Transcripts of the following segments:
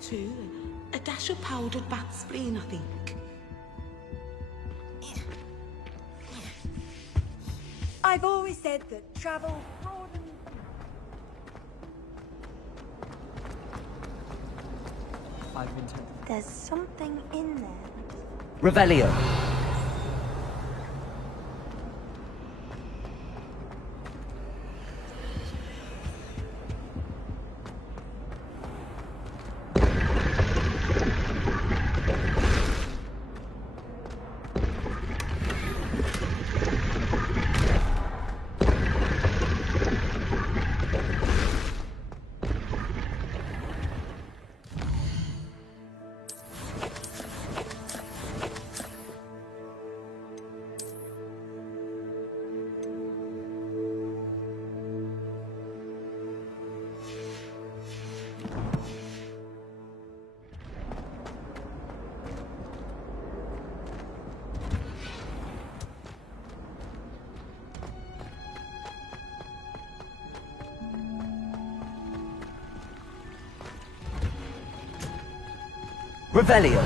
too. A dash of powdered bat spleen, I think. I've always said that travel broadens... There's something in there. Revelio. Revelio.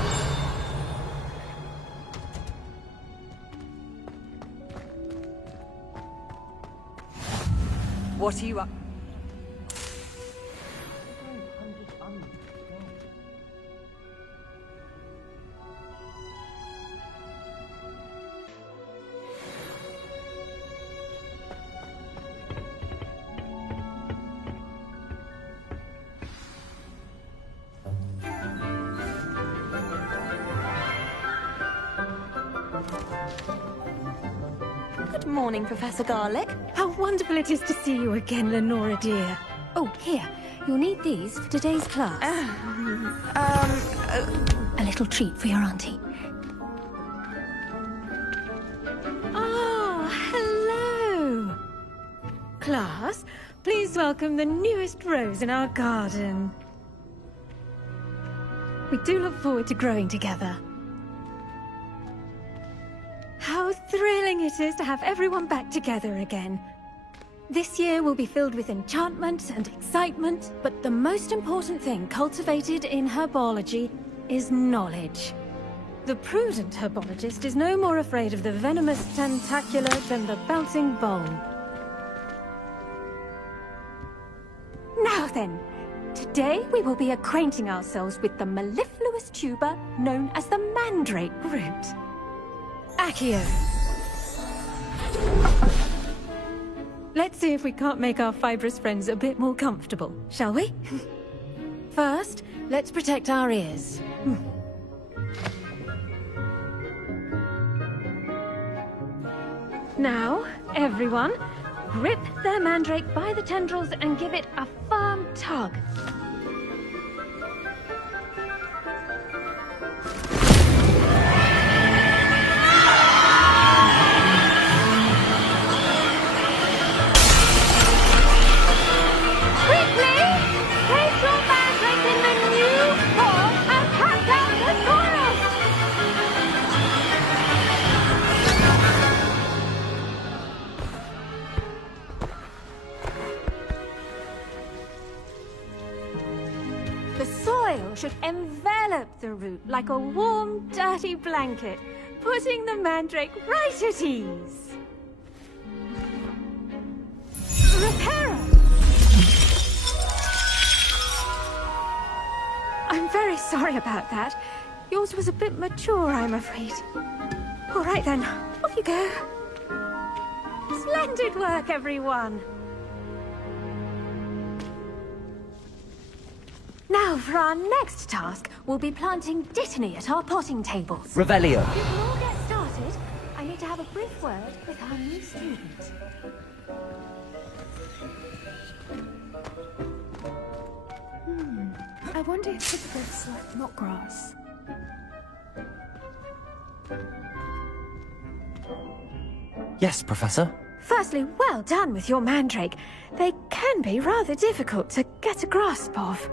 What are you up? Good morning, Professor Garlic. How wonderful it is to see you again, Lenora dear. Oh, here. You'll need these for today's class. A little treat for your auntie. Oh, hello! Class, please welcome the newest rose in our garden. We do look forward to growing together. How thrilling it is to have everyone back together again. This year will be filled with enchantment and excitement, but the most important thing cultivated in herbology is knowledge. The prudent herbologist is no more afraid of the venomous tentacular than the bouncing bulb. Now then, today we will be acquainting ourselves with the mellifluous tuber known as the mandrake root. Accio. Let's see if we can't make our fibrous friends a bit more comfortable, shall we? First, let's protect our ears. Now, everyone, grip their mandrake by the tendrils and give it a firm tug. Should envelop the root like a warm, dirty blanket, putting the mandrake right at ease. Reparo! I'm very sorry about that. Yours was a bit mature, I'm afraid. All right then, off you go. Splendid work, everyone. Now, for our next task, we'll be planting dittany at our potting tables. Revelio. Before we all get started, I need to have a brief word with our new student. I wonder if it's not grass. Yes, Professor. Firstly, well done with your mandrake. They can be rather difficult to get a grasp of.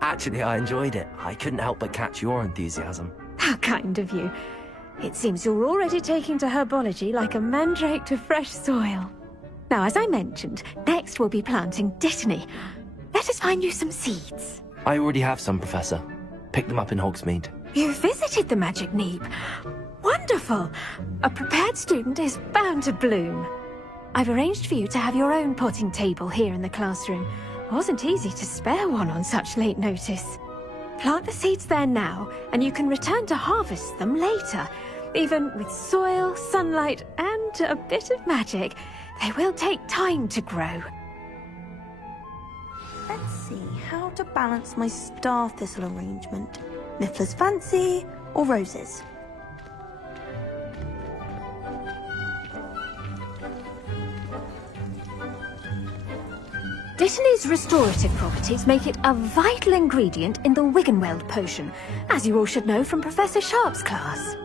Actually, I enjoyed it. I couldn't help but catch your enthusiasm. How kind of you. It seems you're already taking to herbology like a mandrake to fresh soil. Now, as I mentioned, next we'll be planting Dittany. Let us find you some seeds. I already have some, Professor. Picked them up in Hogsmeade. You visited the Magic Neep. Wonderful! A prepared student is bound to bloom. I've arranged for you to have your own potting table here in the classroom. Wasn't easy to spare one on such late notice. Plant the seeds there now, and you can return to harvest them later. Even with soil, sunlight, and a bit of magic, they will take time to grow. Let's see how to balance my star thistle arrangement. Miffler's Fancy or roses? Dittany's restorative properties make it a vital ingredient in the Wiggenweld potion, as you all should know from Professor Sharp's class.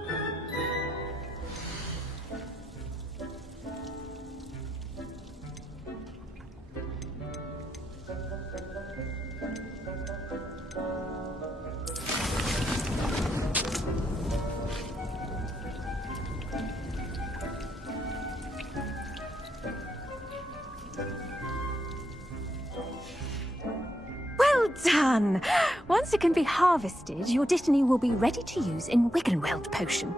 Well done! Once it can be harvested, your Dittany will be ready to use in Wiggenweld potion.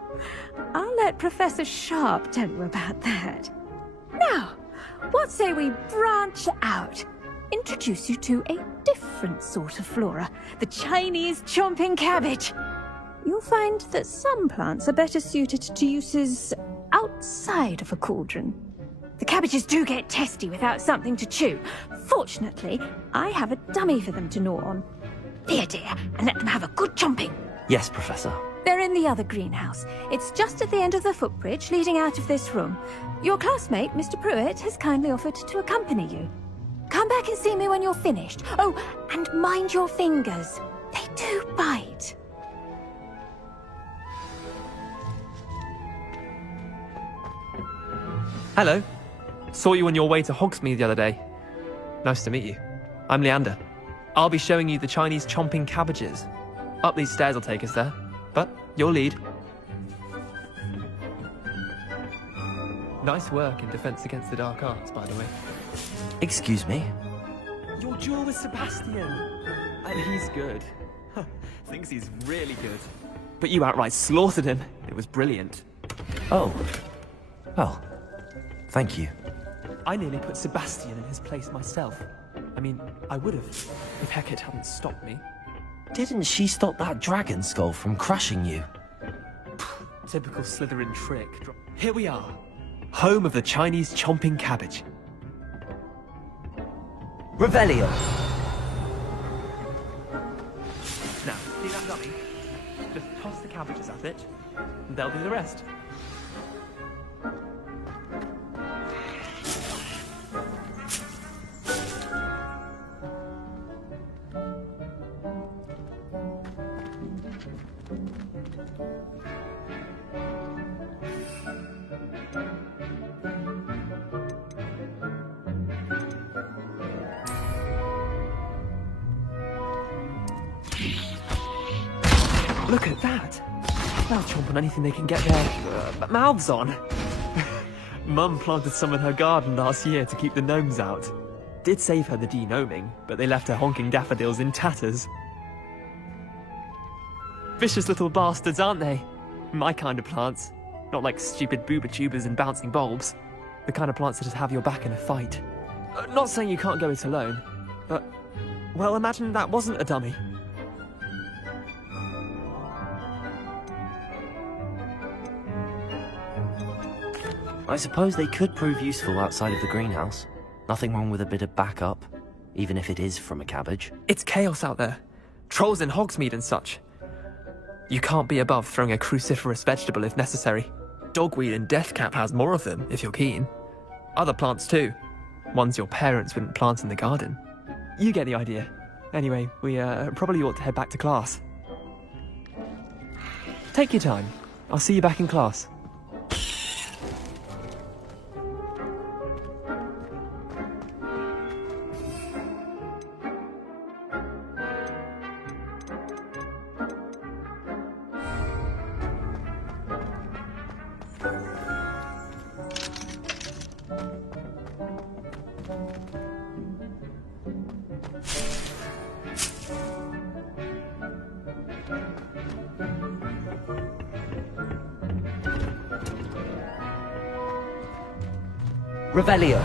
I'll let Professor Sharp tell you about that. Now, what say we branch out? Introduce you to a different sort of flora, the Chinese chomping cabbage. You'll find that some plants are better suited to uses outside of a cauldron. The cabbages do get testy without something to chew. Fortunately, I have a dummy for them to gnaw on. Here, dear, and let them have a good chomping. Yes, Professor. They're in the other greenhouse. It's just at the end of the footbridge leading out of this room. Your classmate, Mr. Pruitt, has kindly offered to accompany you. Come back and see me when you're finished. Oh, and mind your fingers. They do bite. Hello. Saw you on your way to Hogsmeade the other day. Nice to meet you. I'm Leander. I'll be showing you the Chinese chomping cabbages. Up these stairs will take us there, but your lead. Nice work in Defense Against the Dark Arts, by the way. Excuse me? Your duel with Sebastian. He's good. Thinks he's really good. But you outright slaughtered him. It was brilliant. Oh. Well, thank you. I nearly put Sebastian in his place myself. I mean, I would have, if Hecate hadn't stopped me. Didn't she stop that dragon skull from crushing you? Typical Slytherin trick. Here we are. Home of the Chinese chomping cabbage. Revelio! Now, see that dummy? Just toss the cabbages at it, and they'll do the rest. Look at that! They'll chomp on anything they can get their mouths on. Mum planted some in her garden last year to keep the gnomes out. Did save her the de-gnoming, but they left her honking daffodils in tatters. Vicious little bastards, aren't they? My kind of plants. Not like stupid booba tubers and bouncing bulbs. The kind of plants that just have your back in a fight. Not saying you can't go it alone, but... well, imagine that wasn't a dummy. I suppose they could prove useful outside of the greenhouse. Nothing wrong with a bit of backup, even if it is from a cabbage. It's chaos out there. Trolls in Hogsmeade and such. You can't be above throwing a cruciferous vegetable if necessary. Dogweed and deathcap has more of them, if you're keen. Other plants too. Ones your parents wouldn't plant in the garden. You get the idea. Anyway, we probably ought to head back to class. Take your time. I'll see you back in class. Revelio.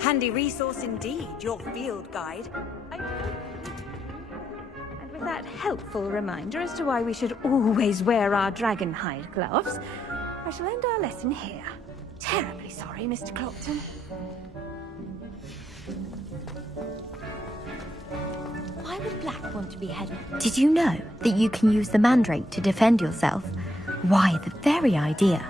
Handy resource indeed, your field guide. And with that helpful reminder as to why we should always wear our dragon hide gloves, I shall end our lesson here. Terribly sorry, Mr. Clopton. Why would Black want to be head? Did you know that you can use the mandrake to defend yourself? Why, the very idea.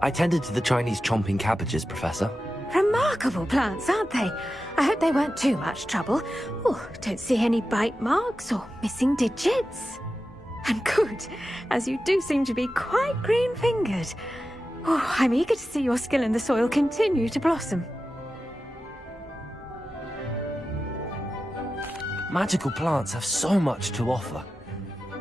I tended to the Chinese chomping cabbages, Professor. Remarkable plants, aren't they? I hope they weren't too much trouble. Oh, don't see any bite marks or missing digits. And good, as you do seem to be quite green-fingered. Oh, I'm eager to see your skill in the soil continue to blossom. Magical plants have so much to offer.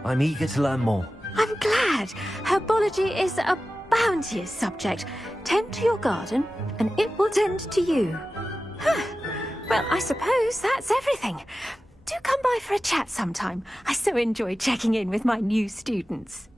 I'm eager to learn more. I'm glad. Herbology is a bounteous subject. Tend to your garden, and it will tend to you. Huh. Well, I suppose that's everything. Do come by for a chat sometime. I so enjoy checking in with my new students.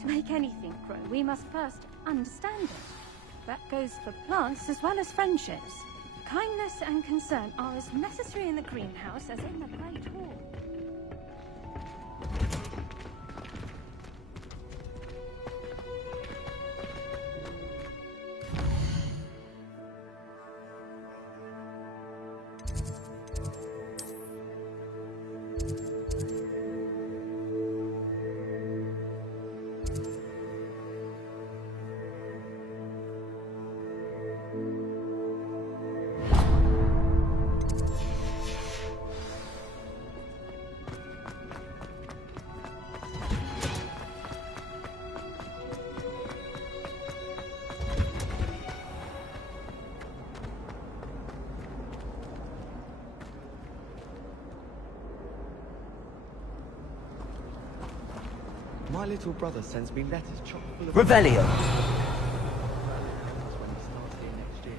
To make anything grow, we must first understand it. That goes for plants as well as friendships. Kindness and concern are as necessary in the greenhouse as in the Great Hall. My little brother sends me letters chock full of... Revelio. When he starts here next year.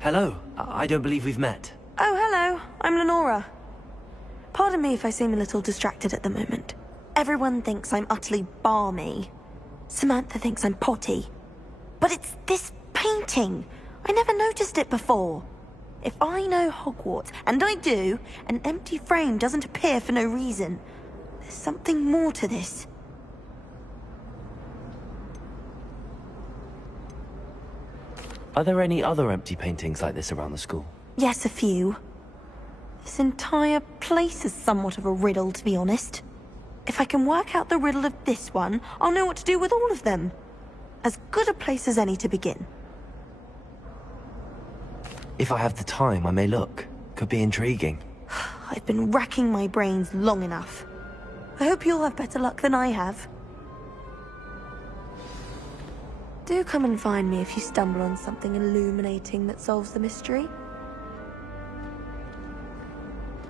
Hello. I don't believe we've met. Oh, hello. I'm Lenora. Pardon me if I seem a little distracted at the moment. Everyone thinks I'm utterly balmy. Samantha thinks I'm potty. But it's this painting. I never noticed it before. If I know Hogwarts, and I do, an empty frame doesn't appear for no reason. There's something more to this. Are there any other empty paintings like this around the school? Yes, a few. This entire place is somewhat of a riddle, to be honest. If I can work out the riddle of this one, I'll know what to do with all of them. As good a place as any to begin. If I have the time, I may look. Could be intriguing. I've been racking my brains long enough. I hope you'll have better luck than I have. Do come and find me if you stumble on something illuminating that solves the mystery.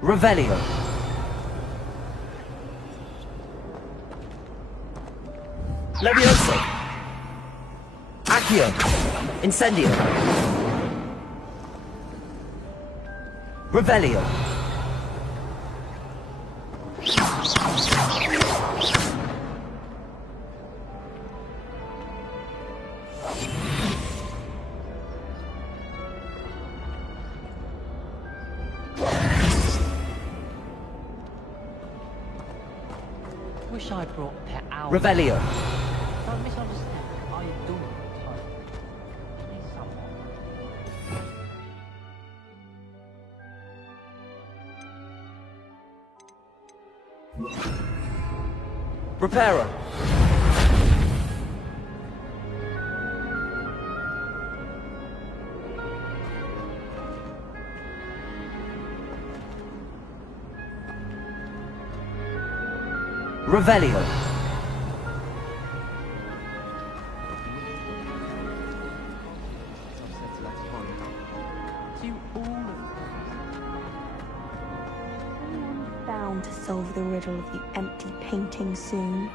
Revelio. Levioso. Accio. Incendio. Revelio. Wish I brought pet owl. Revelio. Don't misunderstand. I adore the type. Please, someone. Reparo! Revelio! To all of Someone's bound to solve the riddle of the empty painting soon.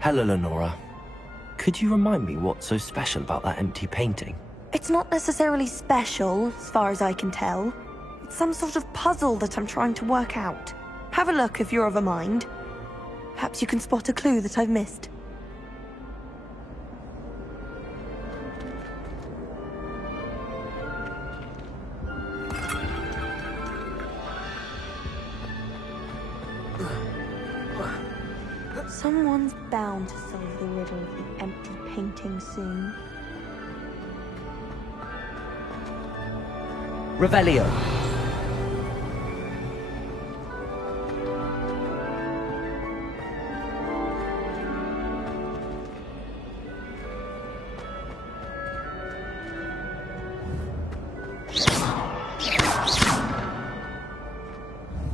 Hello, Lenora. Could you remind me what's so special about that empty painting? It's not necessarily special, as far as I can tell. It's some sort of puzzle that I'm trying to work out. Have a look if you're of a mind. Perhaps you can spot a clue that I've missed. Someone's bound to solve the riddle of the empty painting soon. Revelio!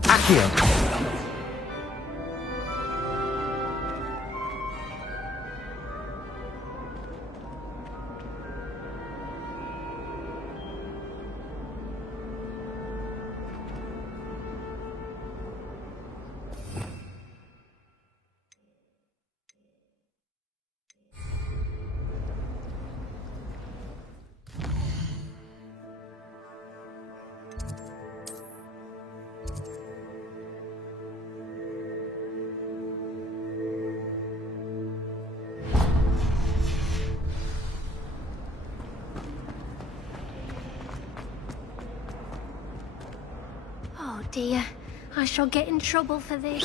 Accio! Oh dear, I shall get in trouble for this.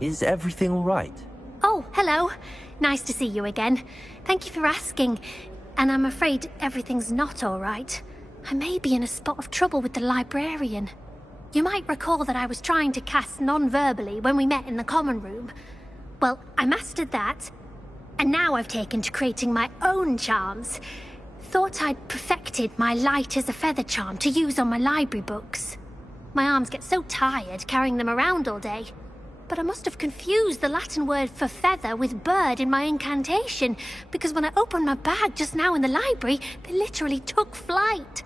Is everything all right? Oh, hello. Nice to see you again. Thank you for asking. And I'm afraid everything's not all right. I may be in a spot of trouble with the librarian. You might recall that I was trying to cast non-verbally when we met in the common room. Well, I mastered that. And now I've taken to creating my own charms. Thought I'd perfected my light as a feather charm to use on my library books. My arms get so tired carrying them around all day. But I must have confused the Latin word for feather with bird in my incantation, because when I opened my bag just now in the library, they literally took flight.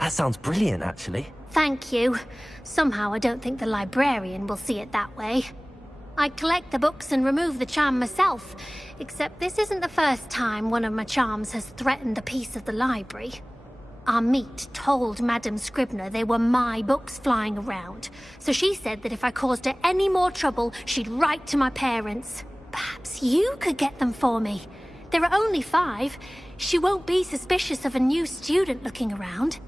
That sounds brilliant, actually. Thank you. Somehow I don't think the librarian will see it that way. I collect the books and remove the charm myself, except this isn't the first time one of my charms has threatened a piece of the library. Our meet told Madame Scribner they were my books flying around, so she said that if I caused her any more trouble, she'd write to my parents. Perhaps you could get them for me. There are only 5. She won't be suspicious of a new student looking around.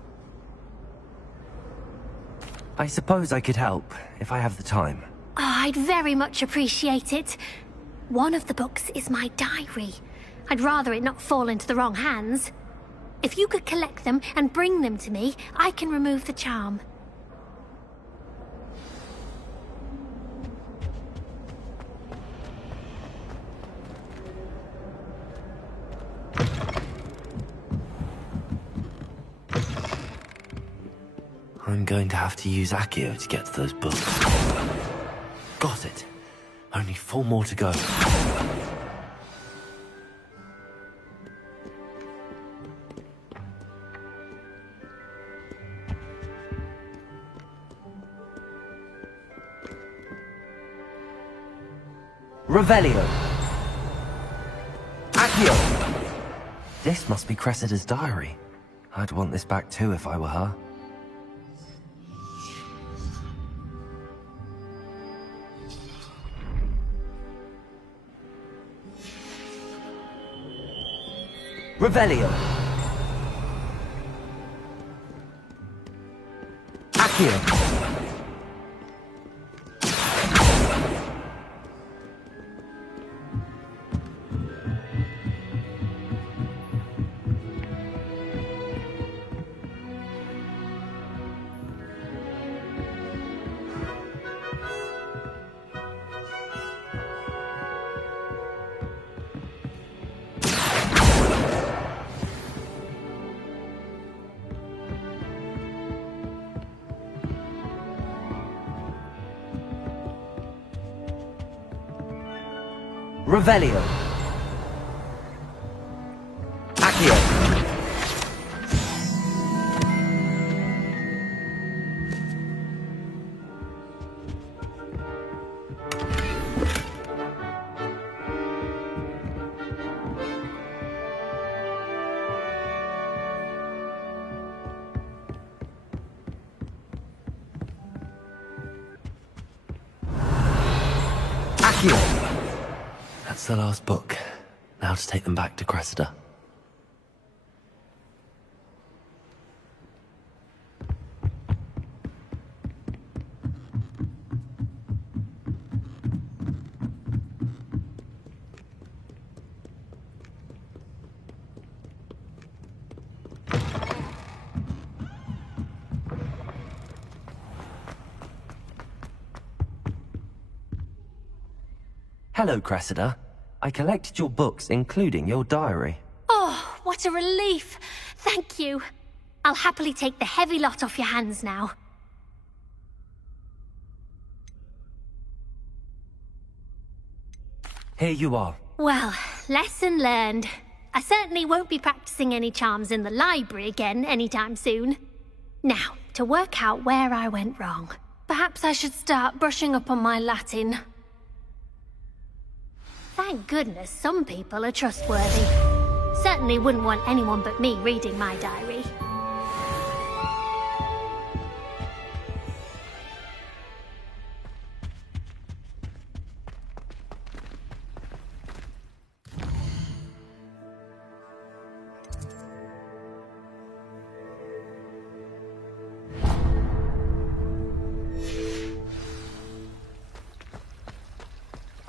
I suppose I could help, if I have the time. Oh, I'd very much appreciate it. One of the books is my diary. I'd rather it not fall into the wrong hands. If you could collect them and bring them to me, I can remove the charm. I'm going to have to use Accio to get to those books. Got it. Only 4 more to go. Revelio. Accio. This must be Cressida's diary. I'd want this back too if I were her. Revelio. Accio. Revelio. Accio. That's the last book. Now to take them back to Cressida. Hello, Cressida. I collected your books, including your diary. Oh, what a relief. Thank you. I'll happily take the heavy lot off your hands now. Here you are. Well, lesson learned. I certainly won't be practicing any charms in the library again anytime soon. Now, to work out where I went wrong. Perhaps I should start brushing up on my Latin. Thank goodness some people are trustworthy. Certainly wouldn't want anyone but me reading my diary.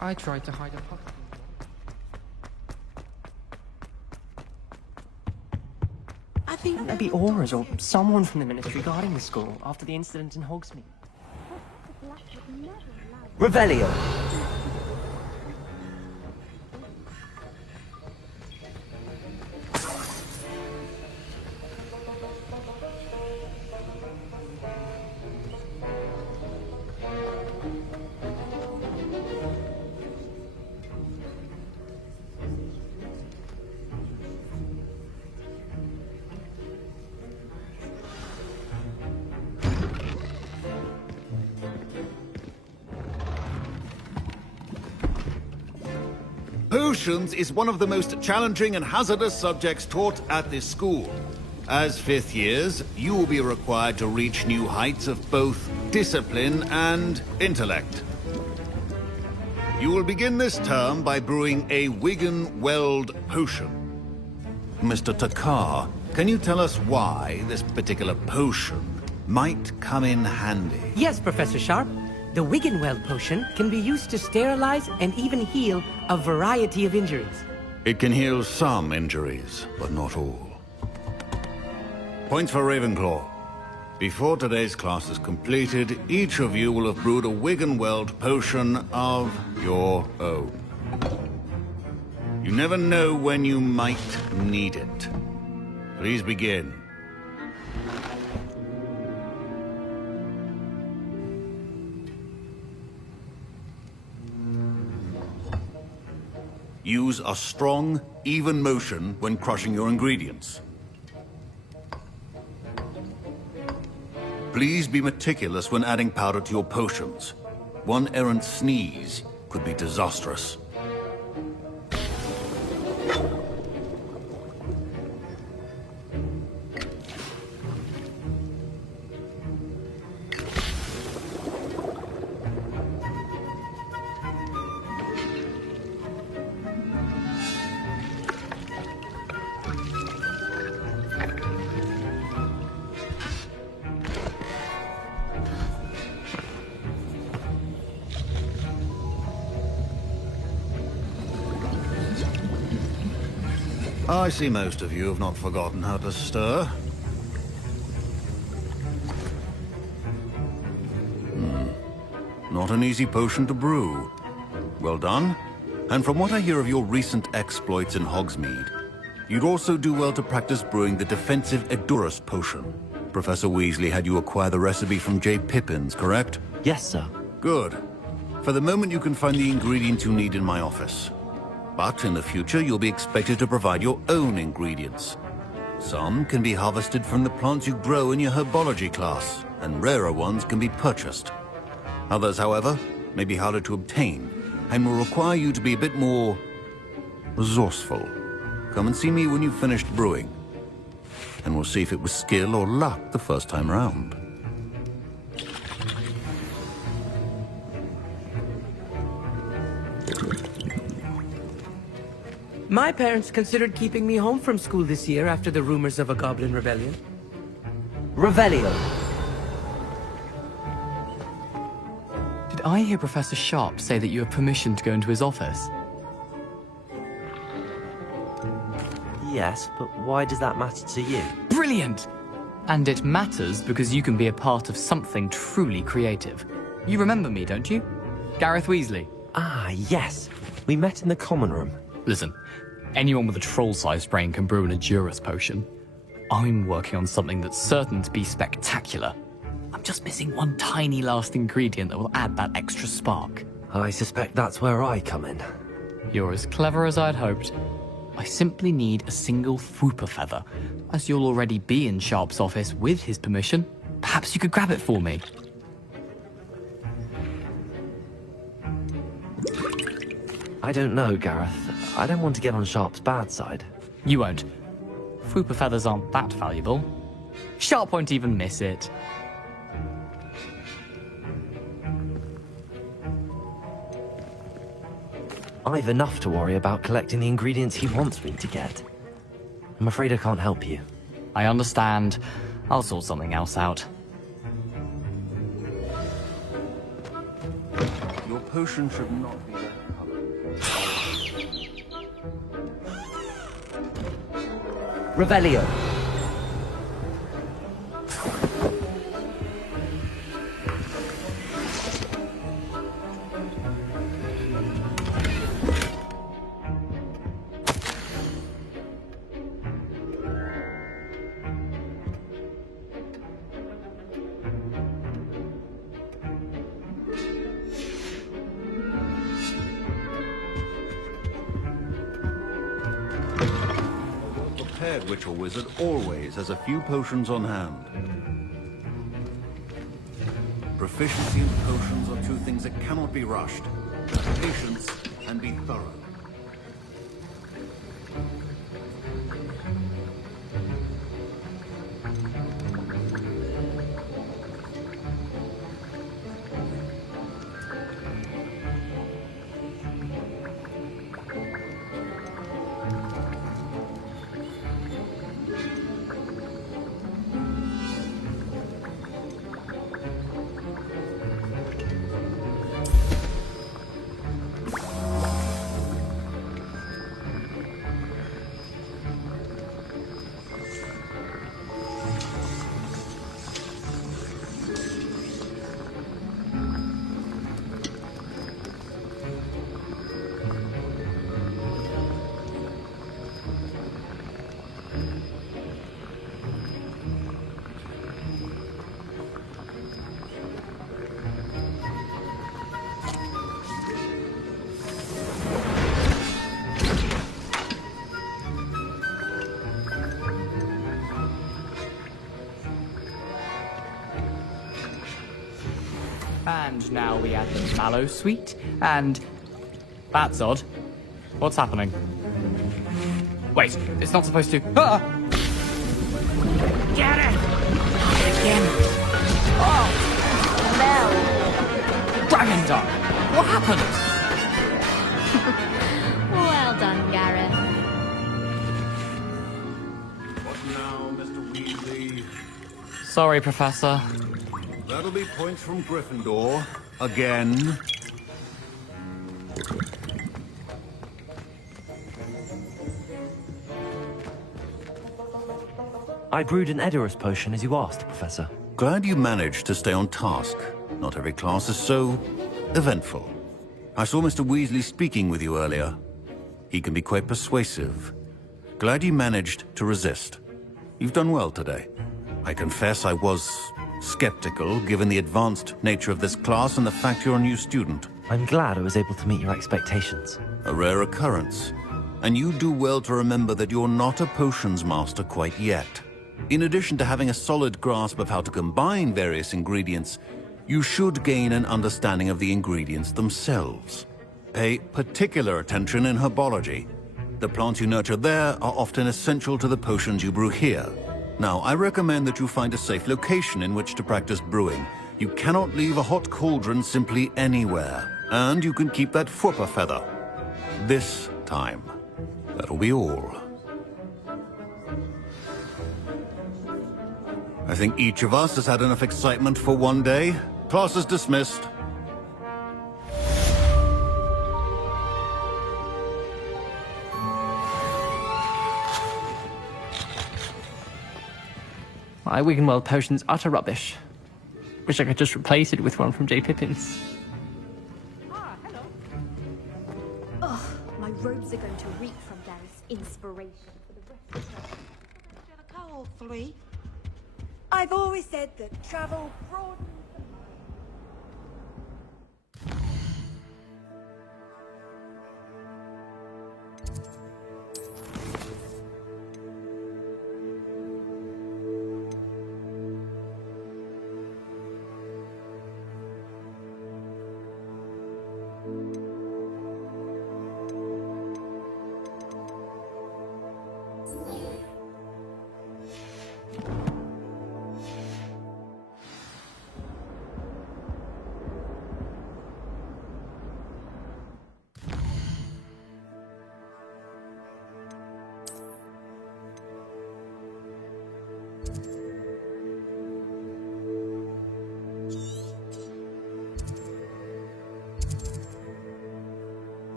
I tried to hide a puppet. I think maybe Aura's or someone from the military guarding the school after the incident in Hogsmeade. Revelio. Potions is one of the most challenging and hazardous subjects taught at this school. As fifth years, you will be required to reach new heights of both discipline and intellect. You will begin this term by brewing a Wigan-Weld potion. Mr. Takar, can you tell us why this particular potion might come in handy? Yes, Professor Sharp. The Wigan-Weld potion can be used to sterilize and even heal a variety of injuries. It can heal some injuries, but not all. Points for Ravenclaw. Before today's class is completed, each of you will have brewed a Wigan-Weld potion of your own. You never know when you might need it. Please begin. Use a strong, even motion when crushing your ingredients. Please be meticulous when adding powder to your potions. One errant sneeze could be disastrous. I see most of you have not forgotten how to stir. Not an easy potion to brew. Well done. And from what I hear of your recent exploits in Hogsmeade, you'd also do well to practice brewing the defensive Edurus potion. Professor Weasley had you acquire the recipe from J. Pippins, correct? Yes, sir. Good. For the moment, you can find the ingredients you need in my office. But in the future, you'll be expected to provide your own ingredients. Some can be harvested from the plants you grow in your herbology class, and rarer ones can be purchased. Others, however, may be harder to obtain, and will require you to be a bit more resourceful. Come and see me when you've finished brewing, and we'll see if it was skill or luck the first time round. My parents considered keeping me home from school this year after the rumors of a goblin rebellion. Revelio. Did I hear Professor Sharp say that you have permission to go into his office? Yes, but why does that matter to you? Brilliant! And it matters because you can be a part of something truly creative. You remember me, don't you? Gareth Weasley. Ah, yes. We met in the common room. Listen, anyone with a troll-sized brain can brew an Adurus potion. I'm working on something that's certain to be spectacular. I'm just missing one tiny last ingredient that will add that extra spark. I suspect that's where I come in. You're as clever as I'd hoped. I simply need a single Fwooper feather. As you'll already be in Sharp's office with his permission, perhaps you could grab it for me. I don't know, Gareth. I don't want to get on Sharp's bad side. You won't. Fwooper feathers aren't that valuable. Sharp won't even miss it. I've enough to worry about collecting the ingredients he wants me to get. I'm afraid I can't help you. I understand. I'll sort something else out. Your potion should not be that color. Revelio. Witch or wizard always has a few potions on hand. Proficiency in potions are two things that cannot be rushed. Have patience and be thorough. And now we add the mallow sweet, and... That's odd. What's happening? Wait, it's not supposed to... Ah! Get it! Again. Oh! Dragon Dog! What happened? Well done, Gareth. What now, Mr. Weasley? Sorry, Professor. That'll be points from Gryffindor. Again. I brewed an Edurus potion as you asked, Professor. Glad you managed to stay on task. Not every class is so eventful. I saw Mr. Weasley speaking with you earlier. He can be quite persuasive. Glad you managed to resist. You've done well today. I confess I was skeptical, given the advanced nature of this class and the fact you're a new student. I'm glad I was able to meet your expectations. A rare occurrence. And you do well to remember that you're not a potions master quite yet. In addition to having a solid grasp of how to combine various ingredients, you should gain an understanding of the ingredients themselves. Pay particular attention in herbology. The plants you nurture there are often essential to the potions you brew here. Now, I recommend that you find a safe location in which to practice brewing. You cannot leave a hot cauldron simply anywhere. And you can keep that Fwooper feather. This time. That'll be all. I think each of us has had enough excitement for one day. Class is dismissed. My Wiggenweld potion's utter rubbish. Wish I could just replace it with one from J. Pippin's. Ugh, my robes are going to reek from Gareth's inspiration for the rest of the I've always said that travel broadens.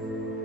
Thank you.